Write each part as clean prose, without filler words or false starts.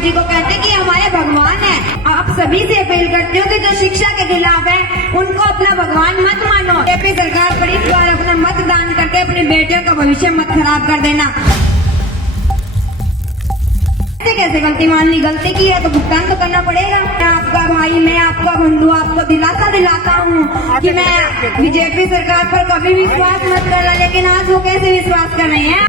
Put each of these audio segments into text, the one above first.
जी को कहते हैं कि हमारे भगवान है। आप सभी से अपील करते हो कि जो शिक्षा के खिलाफ है उनको अपना भगवान मत मानो। बीजेपी सरकार पर इस बार अपना मतदान करके अपनी बेटियों का भविष्य मत खराब कर देना। ऐसे कैसे गलती मान ली? गलती की है तो भुगतान तो करना पड़ेगा। मैं आपका भाई, मैं आपका बंधु, आपको दिलासा दिलाता हूँ कि मैं बीजेपी सरकार पर कभी विश्वास मत करना। लेकिन आज वो कैसे विश्वास कर रहे हैं?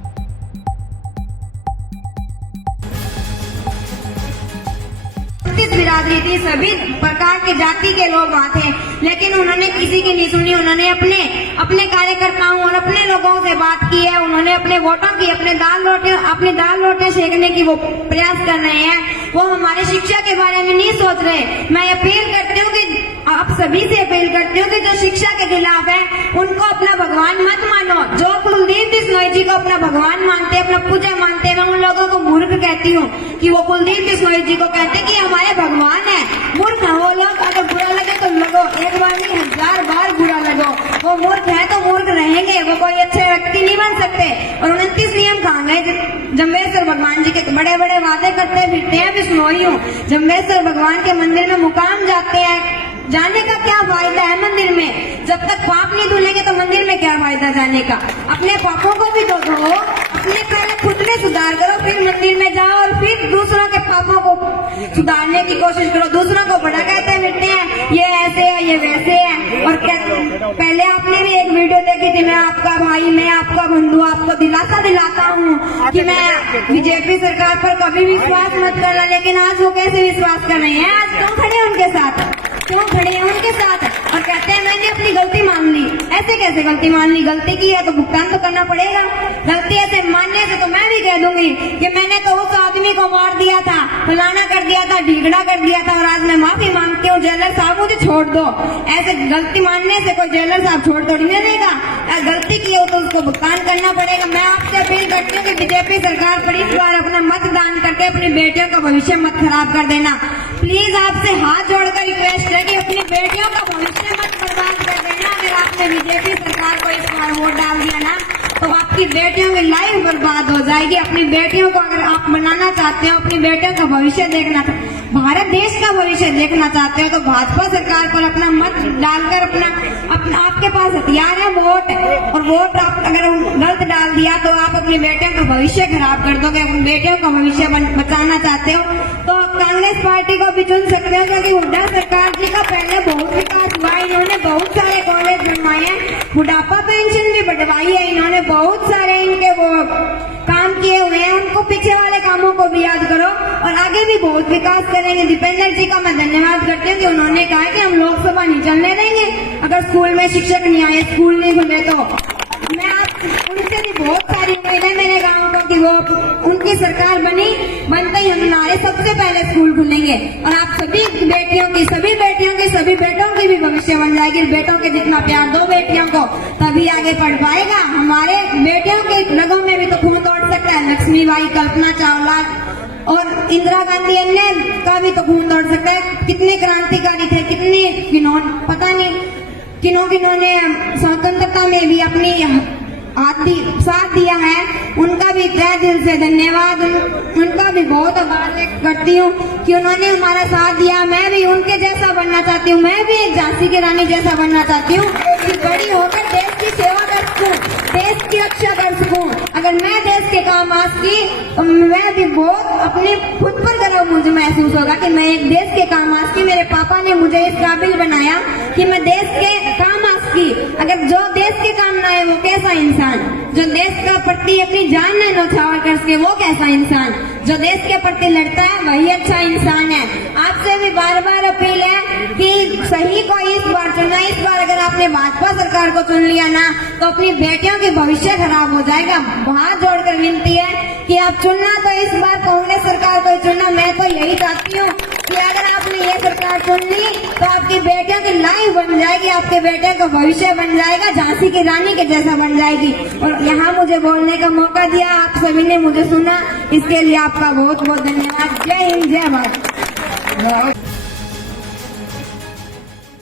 बिरादरी थी, सभी प्रकार के जाति के लोग वहाँ थे, लेकिन उन्होंने किसी की नहीं सुनी। उन्होंने अपने कार्यकर्ताओं और अपने लोगों से बात की है। उन्होंने अपने वोटों की अपनी दाल रोटी सेकने की वो प्रयास कर रहे हैं। वो हमारे शिक्षा के बारे में नहीं सोच रहे। मैं अपील करती हूँ कि आप सभी से अपील करती हूँ कि जो शिक्षा के खिलाफ है उनको अपना भगवान मत मानो। जो कुलदीप बिश्नोई जी को अपना भगवान मानते, अपना पूजा मानते हैं, मैं उन लोगों को मूर्ख कहती हूँ कि वो कुलदीप बिश्नोई जी को कहते हैं कि हमारे भगवान है। मूर्ख है वो लोग। अगर बुरा लगे तो लगो, एक बार नहीं 1000 बार बुरा लगो। वो मूर्ख है तो मूर्ख रहेंगे, वो कोई अच्छे व्यक्ति नहीं बन सकते। और 29 नियम कहाँ गए? जम्बेश्वर भगवान जी के बड़े बड़े वादे करते फिरते हैं बिश्नोई हूँ। जम्बेश्वर भगवान के मंदिर में मुकाम जाते हैं, जाने का क्या फायदा है मंदिर में? जब तक पाप नहीं धुलेंगे तो मंदिर में क्या फायदा जाने का? अपने पापों को भी धो दो, अपने पहले खुद में सुधार करो, फिर मंदिर में जाओ और फिर दूसरों के पापों को सुधारने की कोशिश करो। दूसरों को बड़ा कहते फिरते हैं, ये ऐसे है, ये वैसे है। और पहले आपने भी एक वीडियो देखी थी, मैं आपका भाई, मैं आपका बंधु, आपको दिलासा दिलाता हूँ कि मैं बीजेपी सरकार पर कभी विश्वास मत करना। लेकिन आज वो कैसे विश्वास कर रहे हैं? आज क्यों खड़े उनके साथ? क्यों खड़े हैं उनके साथ? और कहते हैं मैंने अपनी गलती मान ली। ऐसे कैसे गलती मान ली? गलती की है तो भुगतान तो करना पड़ेगा। गलती ऐसे मानने से तो मैं भी कह दूंगी कि मैंने तो उस आदमी को मार दिया था, फलाना कर दिया था, ढीगड़ा कर दिया था, और आज मैं माफी मांगती हूँ। जेलर साहब मुझे छोड़ दो। ऐसे गलती मानने से कोई जेलर साहब छोड़ थोड़ी नहीं देगा। गलती की हो तो उसको भुगतान करना पड़ेगा। मैं आपसे अपील करती हूँ कि बीजेपी सरकार पर इस बार अपना मतदान करके अपनी बेटियों का भविष्य मत खराब कर देना। प्लीज आपसे हाथ जोड़कर रिक्वेस्ट है कि अपनी बेटियों का भविष्य मत बर्बाद कर देना। अगर आपने बीजेपी सरकार को इस बार वोट डाल दिया ना तो आपकी बेटियों की लाइफ बर्बाद हो जाएगी। अपनी बेटियों को अगर आप बनाना चाहते हो, अपनी बेटियों का भविष्य देखना, भारत देश का भविष्य देखना चाहते हो तो भाजपा सरकार पर अपना मत डालकर अपना आपके पास हथियार है वोट, और वोट आप अगर गलत डाल दिया तो आप अपनी बेटियों का भविष्य खराब कर दोगे। अपनी बेटियों का भविष्य बचाना चाहते हो तो कांग्रेस पार्टी को भी चुन सकते हो, क्योंकि हुड्डा सरकार जी का पहले बहुत विकास हुआ। इन्होंने बहुत सारे कॉलेज बनवाए हैं, बुढ़ापा पेंशन भी बढ़वाई है इन्होंने, बहुत सारे इनके वो काम किए हुए हैं। उनको पीछे वाले कामों को भी याद करो और आगे भी बहुत विकास करेंगे। दीपेंद्र जी का मैं धन्यवाद करती हूँ कि उन्होंने कहा कि हम लोकसभा नहीं चलने देंगे अगर स्कूल में शिक्षक नहीं आए, स्कूल नहीं खुले। तो मैं आप उनसे भी बहुत सारी उम्मीद है मेरे गाँव को कि वो उनकी सरकार बनते ही हमारे सबसे पहले स्कूल खुलेंगे और आप सभी बेटियों की, सभी बेटों की भी भविष्य बन जाएगी। बेटों के जितना प्यार दो बेटियों को तभी आगे बढ़ पाएगा। हमारे बेटियों के रगों में भी तो खून दौड़ सकता है। लक्ष्मीबाई, कल्पना चावला और इंदिरा गांधी अन्य का भी तो खून दौड़ सकता है। कितने क्रांतिकारी थे, कितने पता नहीं किन्होंने स्वतंत्रता में भी अपनी साथ दिया है। उनका भी तहे दिल से धन्यवाद। उनका भी बहुत आभार व्यक्त करती हूँ कि उन्होंने हमारा साथ दिया। मैं भी उनके जैसा बनना चाहती हूँ। मैं भी एक झांसी की रानी जैसा बनना चाहती हूँ कि बड़ी होकर देश की सेवा कर सकूं, देश की रक्षा कर सकूं। अगर मैं देश के काम आ सकी तो मैं भी बहुत अपने खुद पर गर्व मुझे महसूस होगा कि मैं एक देश के काम आ सकी। मेरे पापा ने मुझे इस काबिल बनाया कि मैं देश के काम आ सकी। अगर जो देश के काम ना आए वो कैसा इंसान? जो देश का प्रति अपनी जान न न्यौछावर कर सके वो कैसा इंसान? जो देश के प्रति लड़ता है वही अच्छा इंसान है। आपसे भी बार बार अपील है कि सही को इस बार चुनना। इस बार अगर आपने भाजपा सरकार को चुन लिया ना तो अपनी बेटियों की भविष्य खराब हो जाएगा। हाथ जोड़कर विनती है कि आप चुनना तो इस बार कांग्रेस सरकार को चुनना। मैं तो यही चाहती हूँ कि अगर आपने ये सरकार चुन ली तो आपकी बेटियों की लाइफ बन जाएगी, आपके बेटे का भविष्य बन जाएगा, झांसी की रानी के जैसा बन जाएगी। और यहाँ मुझे बोलने का मौका दिया, आप सभी ने मुझे सुना, इसके लिए आपका बहुत बहुत धन्यवाद। जय हिंद, जय भारत।